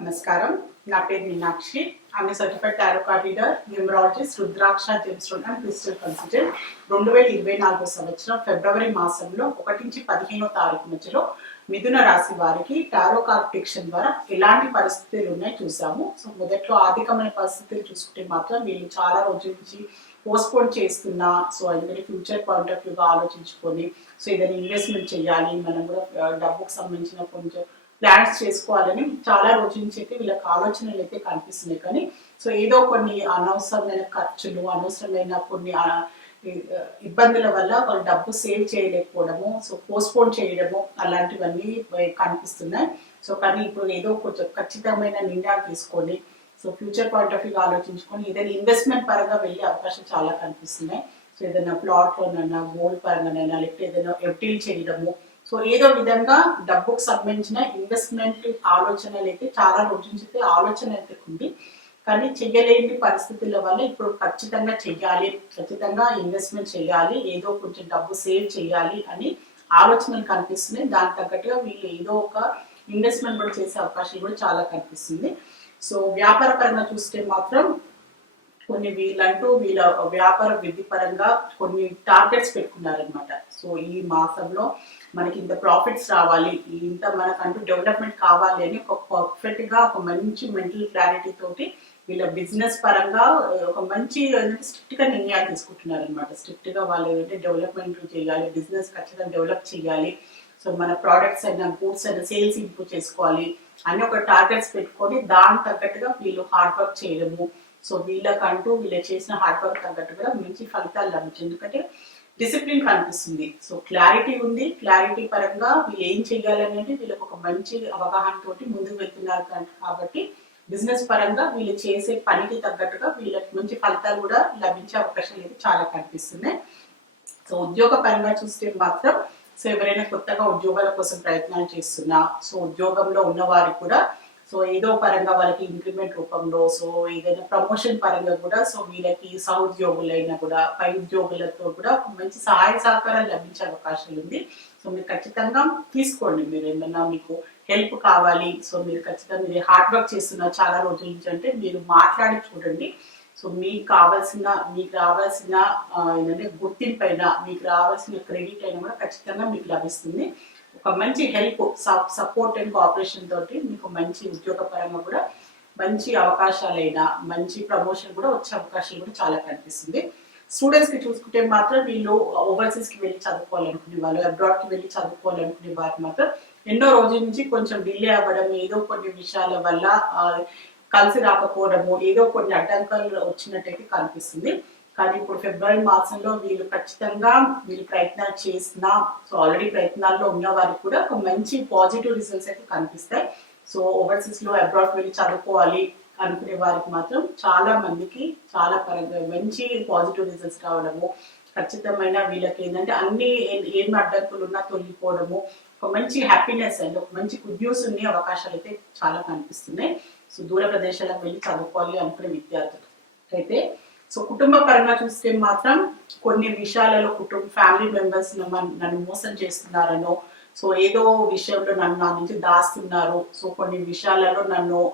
నమస్కారం. నా పేరు మీనాక్షి. ఆమె certified tarot card reader numerologist rudraksha gemstone and crystal consultant రెండు వేల ఇరవై నాలుగో సంవత్సరం ఫిబ్రవరి మాసంలో ఒకటి నుంచి పదిహేనో తారీఖు మధ్యలో మిథున రాశి వారికి టారో కార్డ్ ద్వారా ఎలాంటి పరిస్థితులు ఉన్నాయి చూసాము సో మొదట్లో ఆర్థికమైన పరిస్థితులు చూసుకుంటే మాత్రం వీళ్ళు చాలా రోజుల నుంచి పోస్ట్పోన్ చేస్తున్నా. సో ఎందుకంటే ఫ్యూచర్ పాయింట్ ఆఫ్ వ్యూగా ఆలోచించుకొని సో ఏదైనా ఇన్వెస్ట్మెంట్ చేయాలి మనం కూడా uh, డబ్బుకు సంబంధించిన కొంచెం ప్లాన్స్ చేసుకోవాలని చాలా రోజుల నుంచి అయితే వీళ్ళకి ఆలోచనలు అయితే కనిపిస్తున్నాయి. కానీ సో ఏదో కొన్ని అనవసరమైన ఖర్చులు అనవసరమైన కొన్ని ఆ, ఇబ్బందుల వల్ల వాళ్ళు డబ్బు సేవ్ చేయలేకపోవడము సో పోస్ట్పోన్ చేయడము అలాంటివన్నీ కనిపిస్తున్నాయి. సో కానీ ఇప్పుడు ఏదో కొంచెం ఖచ్చితమైన నిర్ణయాలు తీసుకొని సో ఫ్యూచర్ పాయింట్ ఆఫ్ వ్యూగా ఆలోచించుకొని ఏదైనా ఇన్వెస్ట్మెంట్ పరంగా వెళ్ళే అవకాశం చాలా కనిపిస్తున్నాయి. సో ఏదైనా ప్లాట్లోనైనా గోల్డ్ పరంగానైనా లేకపోతే ఏదైనా ఎఫ్టీలు చేయడము సో ఏదో విధంగా డబ్బుకు సంబంధించిన ఇన్వెస్ట్మెంట్ ఆలోచనలు అయితే చాలా రోజుల నుంచి అయితే ఆలోచన అయితే ఉంది. కానీ చెయ్యలేని పరిస్థితుల వల్ల ఇప్పుడు ఖచ్చితంగా చెయ్యాలి ఖచ్చితంగా ఇన్వెస్ట్మెంట్ చేయాలి ఏదో కొంచెం డబ్బు సేవ్ చేయాలి అని ఆలోచనలు కనిపిస్తున్నాయి. దానికి తగ్గట్టుగా వీళ్ళు ఏదో ఒక ఇన్వెస్ట్మెంట్ కూడా చేసే అవకాశం కూడా చాలా కనిపిస్తుంది. సో వ్యాపార పరంగా చూస్తే మాత్రం కొన్ని వీళ్ళంటూ వీళ్ళ వ్యాపార వృద్ధి పరంగా కొన్ని టార్గెట్స్ పెట్టుకున్నారనమాట సో ఈ మాసంలో మనకి ఇంత ప్రాఫిట్స్ రావాలి ఇంత మనకంటూ డెవలప్మెంట్ కావాలి అని ఒక పర్ఫెక్ట్గా ఒక మంచి మెంటల్ క్లారిటీ తోటి వీళ్ళ బిజినెస్ పరంగా ఒక మంచి స్ట్రిక్ట్గా నిర్ణయాలు తీసుకుంటున్నారు అనమాట స్ట్రిక్ట్గా వాళ్ళు ఏంటంటే డెవలప్మెంట్ చేయాలి బిజినెస్ ఖచ్చితంగా డెవలప్ చేయాలి. సో మన ప్రోడక్ట్స్ అయినా గూడ్స్ అయినా సేల్స్ ఇంప్రూవ్ చేసుకోవాలి అని ఒక టార్గెట్స్ పెట్టుకొని దానికి తగ్గట్టుగా వీళ్ళు హార్డ్ వర్క్ చేయడము. సో వీళ్ళకంటూ వీళ్ళు చేసిన హార్డ్ వర్క్ తగ్గట్టు కూడా మంచి ఫలితాలు లభించు ఎందుకంటే డిసిప్లిన్ కనిపిస్తుంది. సో క్లారిటీ ఉంది. క్లారిటీ పరంగా వీళ్ళు ఏం చేయాలని వీళ్ళకు వీళ్ళకి ఒక మంచి అవగాహన తోటి ముందుకు వెళ్తున్నారు కాబట్టి బిజినెస్ పరంగా వీళ్ళు చేసే పనికి తగ్గట్టుగా వీళ్ళకి మంచి ఫలితాలు కూడా లభించే అవకాశాలు అయితే చాలా కనిపిస్తున్నాయి సో ఉద్యోగ పరంగా చూస్తే మాత్రం సో ఎవరైనా కొత్తగా ఉద్యోగాల కోసం ప్రయత్నాలు చేస్తున్నా సో ఉద్యోగంలో ఉన్న వారికి కూడా సో ఏదో పరంగా వాళ్ళకి ఇంక్రిమెంట్ రూపంలో సో ఏదైనా ప్రమోషన్ పరంగా కూడా సో వీళ్ళకి సహోద్యోగులైనా కూడా పై ఉద్యోగులతో కూడా మంచి సహాయ సహకారాలు లభించే అవకాశాలు ఉంది. సో మీరు ఖచ్చితంగా తీసుకోండి. మీరు ఏమన్నా మీకు హెల్ప్ కావాలి సో మీరు ఖచ్చితంగా మీరు హార్డ్ వర్క్ చేస్తున్నారు చాలా రోజుల నుంచి అంటే మీరు మాట్లాడి చూడండి. సో మీకు కావాల్సిన మీకు రావాల్సిన ఏంటంటే గుర్తింపు అయినా మీకు రావాల్సిన క్రెడిట్ అయినా కూడా ఖచ్చితంగా మీకు లభిస్తుంది. ఒక మంచి హెల్ప్ సపోర్ట్ అండ్ కోఆపరేషన్ తోటి మీకు మంచి ఉద్యోగపరంగా కూడా మంచి అవకాశాలైనా మంచి ప్రమోషన్ కూడా వచ్చే అవకాశాలు కూడా చాలా కనిపిస్తుంది. స్టూడెంట్స్కి చూసుకుంటే మాత్రం వీళ్ళు ఓవర్సీస్కి వెళ్ళి చదువుకోవాలనుకునే వాళ్ళు అబ్రాడ్కి వెళ్ళి చదువుకోవాలనుకునే వారు మాత్రం ఎన్నో రోజుల నుంచి కొంచెం డిలే అవ్వడం ఏదో కొన్ని విషయాల వల్ల కలిసి రాకపోవడము ఏదో కొన్ని అడ్డంకాలు వచ్చినట్టయితే కనిపిస్తుంది. కానీ ఇప్పుడు ఫిబ్రవరి మాసంలో వీళ్ళు ఖచ్చితంగా వీళ్ళు ప్రయత్నాలు చేసినా సో ఆల్రెడీ ప్రయత్నాల్లో ఉన్న వారికి కూడా ఒక మంచి పాజిటివ్ రిజల్ట్స్ అయితే కనిపిస్తాయి. సో ఓవర్సీస్లో అబ్రాడ్ వెళ్ళి చదువుకోవాలి అనుకునే వారికి మాత్రం చాలా మందికి చాలా పరంగా మంచి పాజిటివ్ రిజల్ట్స్ రావడము ఖచ్చితమైన వీళ్ళకి ఏంటంటే అన్ని ఏం అడ్డంకులు ఉన్నా తొలగిపోవడము ఒక మంచి హ్యాపీనెస్ అండ్ ఒక మంచి గుడ్ న్యూస్ ఉండే అవకాశాలు అయితే చాలా కనిపిస్తున్నాయి. సో దూర ప్రదేశాలకు వెళ్ళి చదువుకోవాలి అనుకునే విద్యార్థులు. అయితే సో కుటుంబ పరంగా చూస్తే మాత్రం కొన్ని విషయాలలో కుటుంబ ఫ్యామిలీ మెంబర్స్ నన్ను మోసం చేస్తున్నారనో సో ఏదో విషయంలో నన్ను నా నుంచి దాస్తున్నారు. సో కొన్ని విషయాలలో నన్ను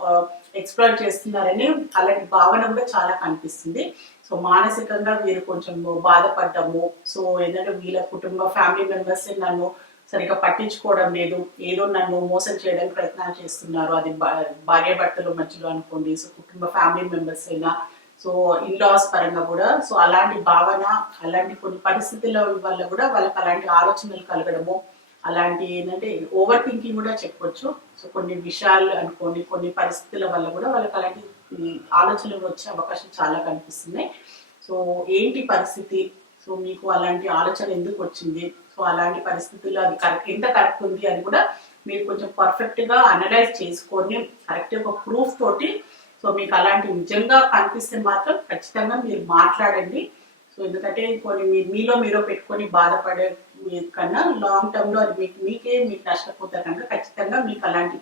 ఎక్స్ప్లోర్ చేస్తున్నారని అలాంటి భావన కూడా చాలా కనిపిస్తుంది. సో మానసికంగా వీరు కొంచెం బాధపడ్డము. సో ఏంటంటే వీళ్ళ కుటుంబ ఫ్యామిలీ మెంబర్స్ నన్ను సరిగా పట్టించుకోవడం లేదు. ఏదో నన్ను మోసం చేయడానికి ప్రయత్నాలు చేస్తున్నారు. అది భా- భార్యాభర్తల మధ్యలో అనుకోండి. సో కుటుంబ ఫ్యామిలీ మెంబర్స్ అయినా సో ఇన్లాస్ పరంగా కూడా సో అలాంటి భావన అలాంటి కొన్ని పరిస్థితుల వల్ల కూడా వాళ్ళకి అలాంటి ఆలోచనలు కలగడము అలాంటి ఏంటంటే ఓవర్ థింకింగ్ కూడా చెప్పొచ్చు. సో కొన్ని విషయాలు అనుకోండి కొన్ని పరిస్థితుల వల్ల కూడా వాళ్ళకి అలాంటి ఆలోచనలు వచ్చే అవకాశం చాలా కనిపిస్తున్నాయి. సో ఏంటి పరిస్థితి? సో మీకు అలాంటి ఆలోచన ఎందుకు వచ్చింది? సో అలాంటి పరిస్థితుల్లో అది కరెక్ట్ ఎంత కరెక్ట్ ఉంది అని కూడా మీరు కొంచెం పర్ఫెక్ట్గా అనలైజ్ చేసుకొని కరెక్ట్ ఒక ప్రూఫ్ తోటి సో మీకు అలాంటి నిజంగా కనిపిస్తే మాత్రం ఖచ్చితంగా మీరు మాట్లాడండి. సో ఎందుకంటే కొన్ని మీలో మీరు పెట్టుకొని బాధపడే కన్నా లాంగ్ టర్మ్లో అది మీకు మీకే మీకు నష్టపోతారు కనుక ఖచ్చితంగా మీకు అలాంటి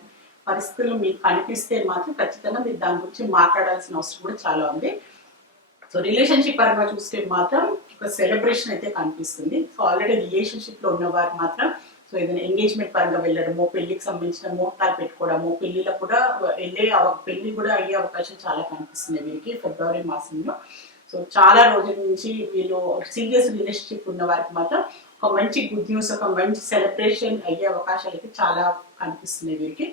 పరిస్థితులు మీకు కనిపిస్తే మాత్రం ఖచ్చితంగా మీరు దాని గురించి మాట్లాడాల్సిన అవసరం కూడా చాలా ఉంది. సో రిలేషన్షిప్ పరంగా చూస్తే మాత్రం ఒక సెలబ్రేషన్ అయితే కనిపిస్తుంది. సో ఆల్రెడీ రిలేషన్షిప్లో ఉన్న వారు మాత్రం సో ఏదైనా ఎంగేజ్మెంట్ పరంగా వెళ్ళడము పెళ్ళికి సంబంధించిన ముహూర్తాలు పెట్టుకోవడము పెళ్ళిలో కూడా వెళ్ళే పెళ్ళి కూడా అయ్యే అవకాశం చాలా కనిపిస్తుంది వీరికి ఫిబ్రవరి మాసంలో. సో చాలా రోజుల నుంచి వీళ్ళు సీరియస్ రిలేషన్షిప్ ఉన్న వారికి మాత్రం ఒక మంచి గుడ్ న్యూస్ ఒక మంచి సెలబ్రేషన్ అయ్యే అవకాశాలు అయితే చాలా కనిపిస్తున్నాయి వీరికి.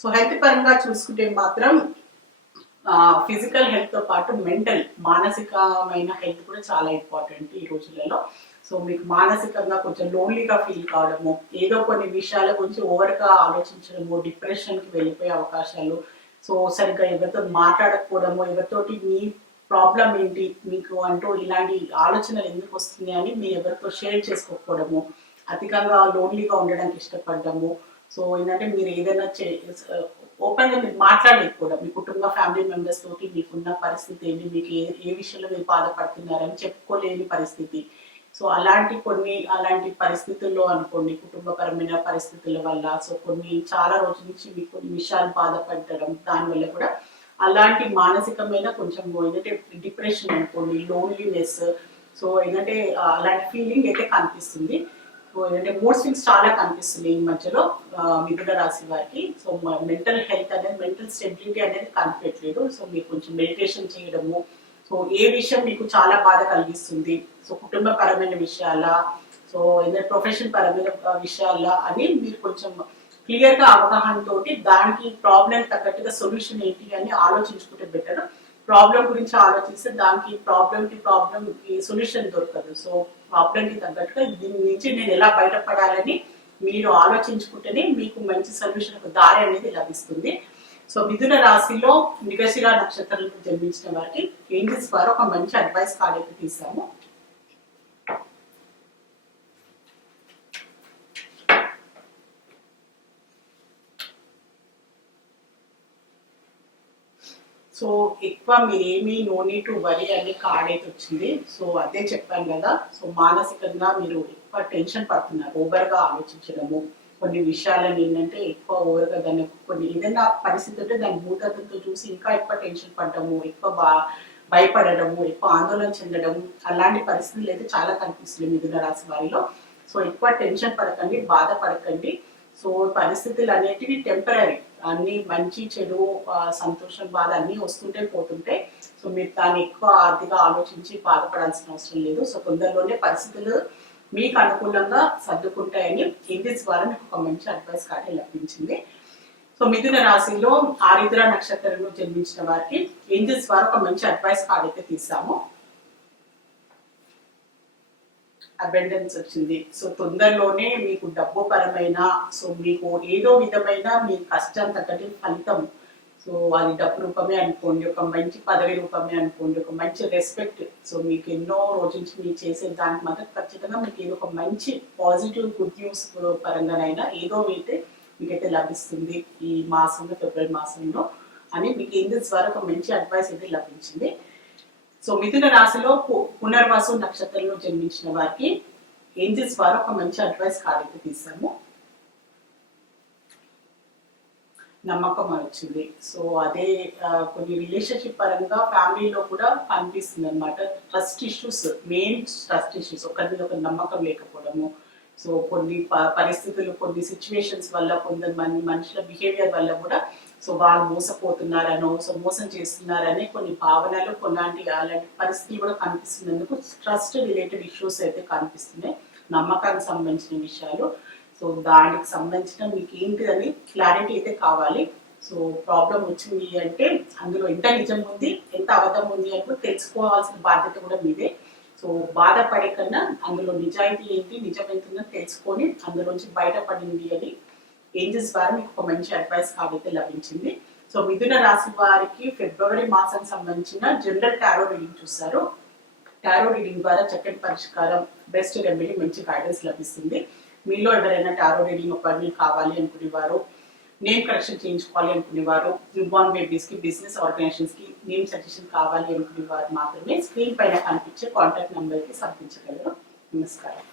సో హెల్త్ పరంగా చూసుకుంటే మాత్రం ఫిజికల్ హెల్త్తో పాటు మెంటల్ మానసికమైన హెల్త్ కూడా చాలా ఇంపార్టెంట్ ఈ రోజులలో. సో మీకు మానసికంగా కొంచెం లోన్లీగా ఫీల్ కావడము ఏదో కొన్ని విషయాల గురించి ఓవర్గా ఆలోచించడము డిప్రెషన్కి వెళ్ళిపోయే అవకాశాలు. సో సరిగ్గా ఎవరితో మాట్లాడకపోవడము ఎవరితోటి మీ ప్రాబ్లం ఏంటి మీకు అంటూ ఇలాంటి ఆలోచనలు ఎందుకు వస్తున్నాయి అని మీరు ఎవరితో షేర్ చేసుకోకపోవడము అధికంగా లోన్లీగా ఉండడానికి ఇష్టపడము సో ఏంటంటే మీరు ఏదైనా చే ఓపెన్గా మీరు మాట్లాడలేకపోవడం మీ కుటుంబ ఫ్యామిలీ మెంబర్స్ తోటి మీకున్న పరిస్థితి ఏంటి మీకు ఏ ఏ విషయంలో మీరు బాధపడుతున్నారని చెప్పుకోలేని పరిస్థితి. సో అలాంటి కొన్ని అలాంటి పరిస్థితుల్లో అనుకోండి కుటుంబపరమైన పరిస్థితుల వల్ల సో కొన్ని చాలా రోజుల నుంచి మీకు కొన్ని విషయాలు బాధపడడం దానివల్ల కూడా అలాంటి మానసికమైన కొంచెం ఏంటంటే డిప్రెషన్ అనుకోండి లోన్లీనెస్ సో ఏంటంటే అలాంటి ఫీలింగ్ అయితే కనిపిస్తుంది. సో ఏంటంటే మూడ్ స్వింగ్స్ చాలా కనిపిస్తున్నాయి ఈ మధ్యలో మిథున రాశి వారికి. సో మెంటల్ హెల్త్ అనేది మెంటల్ స్టెబిలిటీ అనేది కనిపించట్లేదు సో మీరు కొంచెం మెడిటేషన్ చేయడము సో ఏ విషయం మీకు చాలా బాధ కలిగిస్తుంది? సో కుటుంబ పరమైన విషయాల? సో ఏదైనా ప్రొఫెషన్ పరమైన విషయాల అని మీరు కొంచెం క్లియర్గా అవగాహన తోటి దానికి ప్రాబ్లం తగ్గట్టుగా సొల్యూషన్ ఏంటి అని ఆలోచించుకుంటే బెటర్ ప్రాబ్లం గురించి ఆలోచిస్తే దానికి ప్రాబ్లం కి ప్రాబ్లం కి సొల్యూషన్ దొరకదు. సో ప్రాబ్లం కి తగ్గట్టుగా దీని నుంచి నేను ఎలా బయటపడాలని మీరు ఆలోచించుకుంటేనే మీకు మంచి సొల్యూషన్ దారి అనేది లభిస్తుంది. సో మిథున రాశిలో మృగశిర నక్షత్రంలో జన్మించిన వారికి ఏంజిల్స్ వారు ఒక మంచి అడ్వైస్ కార్డ్ అయితే తీసాము సో ఎక్కువ మీరేమీ నో నీ టు వరి అనే కార్డ్ అయితే వచ్చింది. సో అదే చెప్పాను కదా. సో మానసికంగా మీరు ఎక్కువ టెన్షన్ పడుతున్నారు. ఓవర్గా ఆలోచించడము. కొన్ని విషయాలను ఏంటంటే ఎక్కువ ఓవర్గా దాన్ని కొన్ని ఏదైనా పరిస్థితి ఉంటే దాని భూతత్వంతో చూసి ఇంకా ఎక్కువ టెన్షన్ పడడము ఎక్కువ బా భయపడడము ఎక్కువ ఆందోళన చెందడం అలాంటి పరిస్థితులు అయితే చాలా కనిపిస్తుంది మిథున రాశి వారిలో. సో ఎక్కువ టెన్షన్ పడకండి బాధపడకండి. సో పరిస్థితులు అనేటివి టెంపరీ అన్ని మంచి చెడు సంతోషం బాధ అన్ని వస్తుంటే పోతుంటే సో మీరు దాన్ని ఎక్కువ ఆర్థిక ఆలోచించి బాధపడాల్సిన అవసరం లేదు. సో తొందరలోనే పరిస్థితులు మీకు అనుకూలంగా సర్దుకుంటాయని ఇంగ్లీష్ ద్వారా మీకు ఒక మంచి అడ్వైస్ కార్డు లభించింది. సో మిథున రాశిలో ఆరిద్ర నక్షత్రంలో జన్మించిన వారికి ఏంజల్స్ ద్వారా ఒక మంచి అడ్వైస్ కార్డ్ అయితే తీసాము. అబెండెన్స్ వచ్చింది. సో తొందరలోనే మీకు డబ్బు పరమైన సో మీకు ఏదో విధమైన మీ కష్టం తగ్గట్టు ఫలితం సో అది డబ్బు రూపమే అనుకోండి ఒక మంచి పదవి రూపమే అనుకోండి ఒక మంచి రెస్పెక్ట్ సో మీకు ఎన్నో రోజు నుంచి మీరు చేసే దానికి మాత్రం ఖచ్చితంగా మీకు ఏదో ఒక మంచి పాజిటివ్ గుడ్ న్యూస్ పరంగానైనా ఏదో అయితే మీకైతే లభిస్తుంది ఈ మాసంలో ఫిబ్రవరి మాసంలో అని మీకు ఏంజల్స్ ద్వారా ఒక మంచి అడ్వైస్ అయితే లభించింది. సో మిథున రాశిలో పు- పునర్వాసు నక్షత్రంలో జన్మించిన వారికి ఏంజల్స్ ద్వారా ఒక మంచి అడ్వైస్ కార్డ్ తీసాము. నమ్మకం వచ్చింది. సో అదే కొన్ని రిలేషన్షిప్ పరంగా ఫ్యామిలీలో కూడా కనిపిస్తుంది అనమాట trust issues main trust issues ఒకరి మీద ఒక నమ్మకం లేకపోవడము. సో కొన్ని ప- పరిస్థితులు కొన్ని సిచ్యువేషన్స్ వల్ల కొంతమంది మనుషుల బిహేవియర్ వల్ల కూడా సో వాళ్ళు మోసపోతున్నారనో సో మోసం చేస్తున్నారనే కొన్ని భావనలు కొన్నాంటి అలాంటి పరిస్థితులు కూడా కనిపిస్తున్నందుకు ట్రస్ట్ రిలేటెడ్ ఇష్యూస్ అయితే కనిపిస్తున్నాయి. నమ్మకానికి సంబంధించిన విషయాలు. సో దానికి సంబంధించిన మీకు ఏంటి అని క్లారిటీ అయితే కావాలి. సో ప్రాబ్లం వచ్చింది అంటే అందులో ఎంత నిజం ఉంది ఎంత అబద్ధం ఉంది అంటూ తెలుసుకోవాల్సిన బాధ్యత కూడా మీదే. సో బాధపడే కన్నా అందులో నిజాయితీ ఏంటి నిజం ఎంత తెలుసుకొని అందులోంచి బయటపడింది అని ఏంజెస్ ద్వారా మీకు ఒక మంచి అడ్వైస్ కాబట్టి అయితే లభించింది. సో మిథున రాశి వారికి ఫిబ్రవరి మాసానికి సంబంధించిన జనరల్ టారో రీడింగ్ చూస్తారు టారో రీడింగ్ ద్వారా చక్కటి పరిష్కారం బెస్ట్ రెమెడీ మంచి గైడెన్స్ లభిస్తుంది. మీలో ఎవరైనా టారో రీడింగ్ అపాయింట్మెంట్ కావాలి అనుకునేవారు నేమ్ కరెక్షన్ చేయించుకోవాలి అనుకునేవారు న్యూబార్న్ బేబీస్కి బిజినెస్ ఆర్గనైజేషన్స్కి నేమ్ సజెషన్ కావాలి అనుకునేవారు మాత్రమే స్క్రీన్ పైన కనిపించే కాంటాక్ట్ నెంబర్కి సంపించగలరు నమస్కారం.